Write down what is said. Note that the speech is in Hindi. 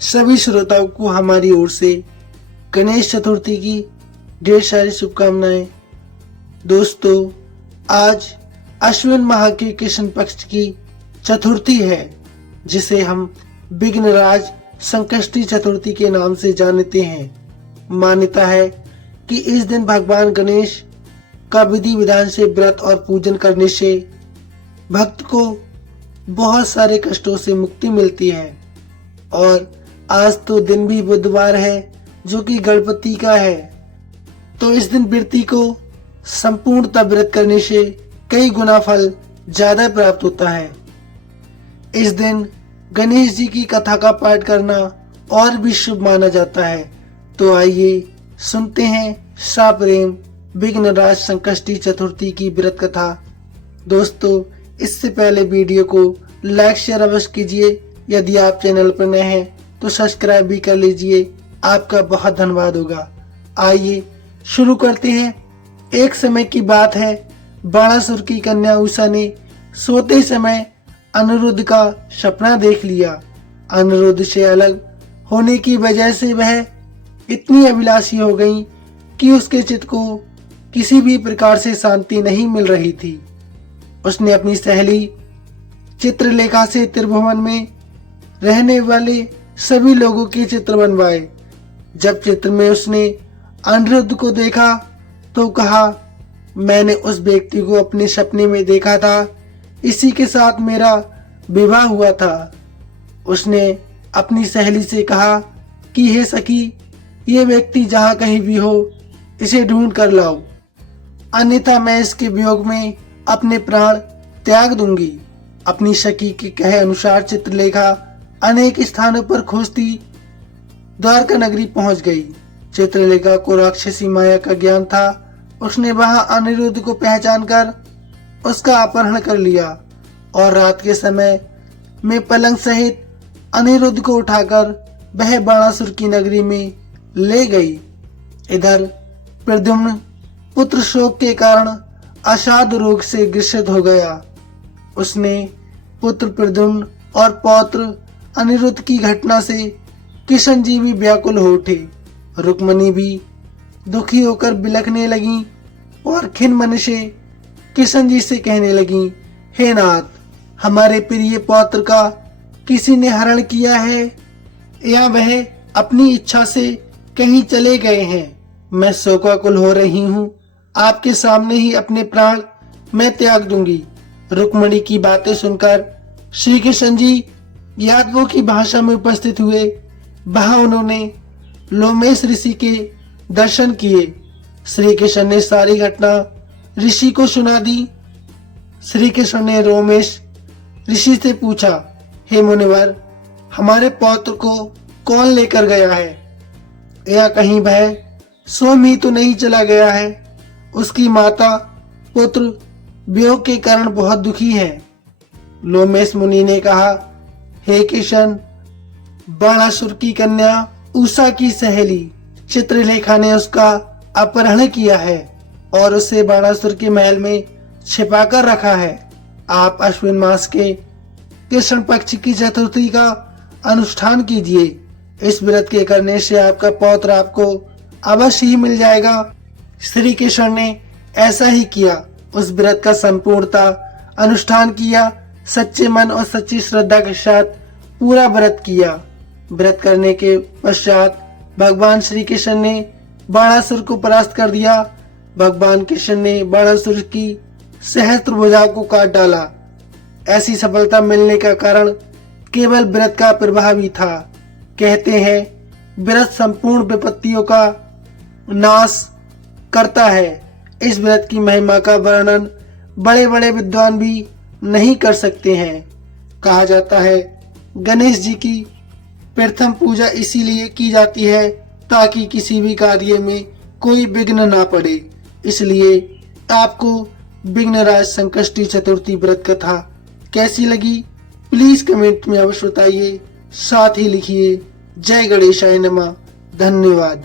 सभी श्रोताओं को हमारी ओर से गणेश चतुर्थी की ढेर सारी शुभकामनाएं। दोस्तों, आज अश्विन माह के कृष्ण पक्ष की चतुर्थी है, जिसे हम विघ्नराज संकष्टी चतुर्थी के नाम से जानते हैं। मान्यता है कि इस दिन भगवान गणेश का विधि विधान से व्रत और पूजन करने से भक्त को बहुत सारे कष्टों से मुक्ति मिलती है। और आज तो दिन भी बुधवार है, जो कि गणपति का है, तो इस दिन व्रती को संपूर्णतः व्रत करने से कई गुना फल ज्यादा प्राप्त होता है। इस दिन गणेश जी की कथा का पाठ करना और भी शुभ माना जाता है। तो आइए सुनते हैं साप्रेम विघ्नराज संकष्टी चतुर्थी की व्रत कथा। दोस्तों, इससे पहले वीडियो को लाइक शेयर अवश्य कीजिए। यदि आप चैनल पर नए हैं तो सब्सक्राइब भी कर लीजिए, आपका बहुत धन्यवाद होगा। आइए शुरू करते हैं। एक समय की बात है, बाणासुर की कन्या उषा ने सोते समय अनिरुद्ध का सपना देख लिया। अनिरुद्ध से अलग होने की वजह से वह इतनी अभिलाषी हो गई कि उसके चित्त को किसी भी प्रकार से शांति नहीं मिल रही थी। उसने अपनी सहेली चित्रलेखा से त्रिभुवन में रहने वाले सभी लोगों के चित्र बनवाए। जब चित्र में उसने अनिरुद्ध को देखा तो कहा, मैंने उस व्यक्ति को अपने सपने में देखा था, इसी के साथ मेरा विवाह हुआ था। उसने अपनी सहेली से कहा कि हे सखी, ये व्यक्ति जहाँ कहीं भी हो, इसे ढूंढ कर लाओ, अन्यथा मैं इसके वियोग में अपने प्राण त्याग दूंगी। अपनी सखी के कहे अनुसार चित्रलेखा अनेक स्थानों पर खोजती द्वारका नगरी पहुंच गई। चित्रलेखा को राक्षसी माया का ज्ञान था। उसने वहां अनिरुद्ध को पहचान कर उसका अपहरण कर लिया और रात के समय में पलंग सहित अनिरुद्ध को उठाकर वह बाणासुर की नगरी में ले गई। इधर प्रद्युम्न पुत्र शोक के कारण असाध्य रोग से ग्रसित हो गया। उसने पुत्र प्रद्युम्न और पौत्र अनिरुद्ध की घटना से किशन जी भी व्याकुल हो उठे। रुक्मणी भी दुखी होकर बिलखने लगी और खिन्न मन से किशन जी से कहने लगी, हे नाथ, हमारे प्रिय पौत्र का किसी ने हरण किया है या वह अपनी इच्छा से कहीं चले गए हैं। मैं शोकाकुल हो रही हूँ। आपके सामने ही अपने प्राण मैं त्याग दूंगी। रुक्मणी की बातें सुनकर श्री कृष्ण जी यादवों की भाषा में उपस्थित हुए। वहां उन्होंने लोमेश ऋषि के दर्शन किए। श्री कृष्ण ने सारी घटना ऋषि को सुना दी। श्री कृष्ण ने रोमेश ऋषि से पूछा, हे मुनिवर, हमारे पौत्र को कौन लेकर गया है, या कहीं वह स्वयं ही तो नहीं चला गया है? उसकी माता पुत्र वियोग के कारण बहुत दुखी है। लोमेश मुनि ने कहा, हे किशन, बाणासुर की कन्या उषा की सहेली चित्रलेखा ने उसका अपहरण किया है और उसे बाणासुर के महल में छिपाकर रखा है। आप अश्विन मास के कृष्ण पक्ष की चतुर्थी का अनुष्ठान कीजिए। इस व्रत के करने से आपका पौत्र आपको अवश्य ही मिल जाएगा। श्री कृष्ण ने ऐसा ही किया। उस व्रत का संपूर्णता अनुष्ठान किया। सच्चे मन और सच्ची श्रद्धा के साथ पूरा व्रत किया। व्रत करने के पश्चात भगवान श्री कृष्ण ने बाणासुर को परास्त कर दिया। भगवान कृष्ण ने बाणासुर की सहस्त्र भुजाओं को काट डाला। ऐसी सफलता मिलने का कारण केवल व्रत का प्रभाव ही था। कहते हैं व्रत संपूर्ण विपत्तियों का नाश करता है। इस व्रत की महिमा का वर्णन बड़े बड़े विद्वान भी नहीं कर सकते हैं। कहा जाता है गणेश जी की प्रथम पूजा इसीलिए की जाती है ताकि किसी भी कार्य में कोई विघ्न ना पड़े। इसलिए आपको विघ्नराज संकष्टी चतुर्थी व्रत कथा कैसी लगी, प्लीज कमेंट में अवश्य बताइए। साथ ही लिखिए, जय गणेशाय नमः। धन्यवाद।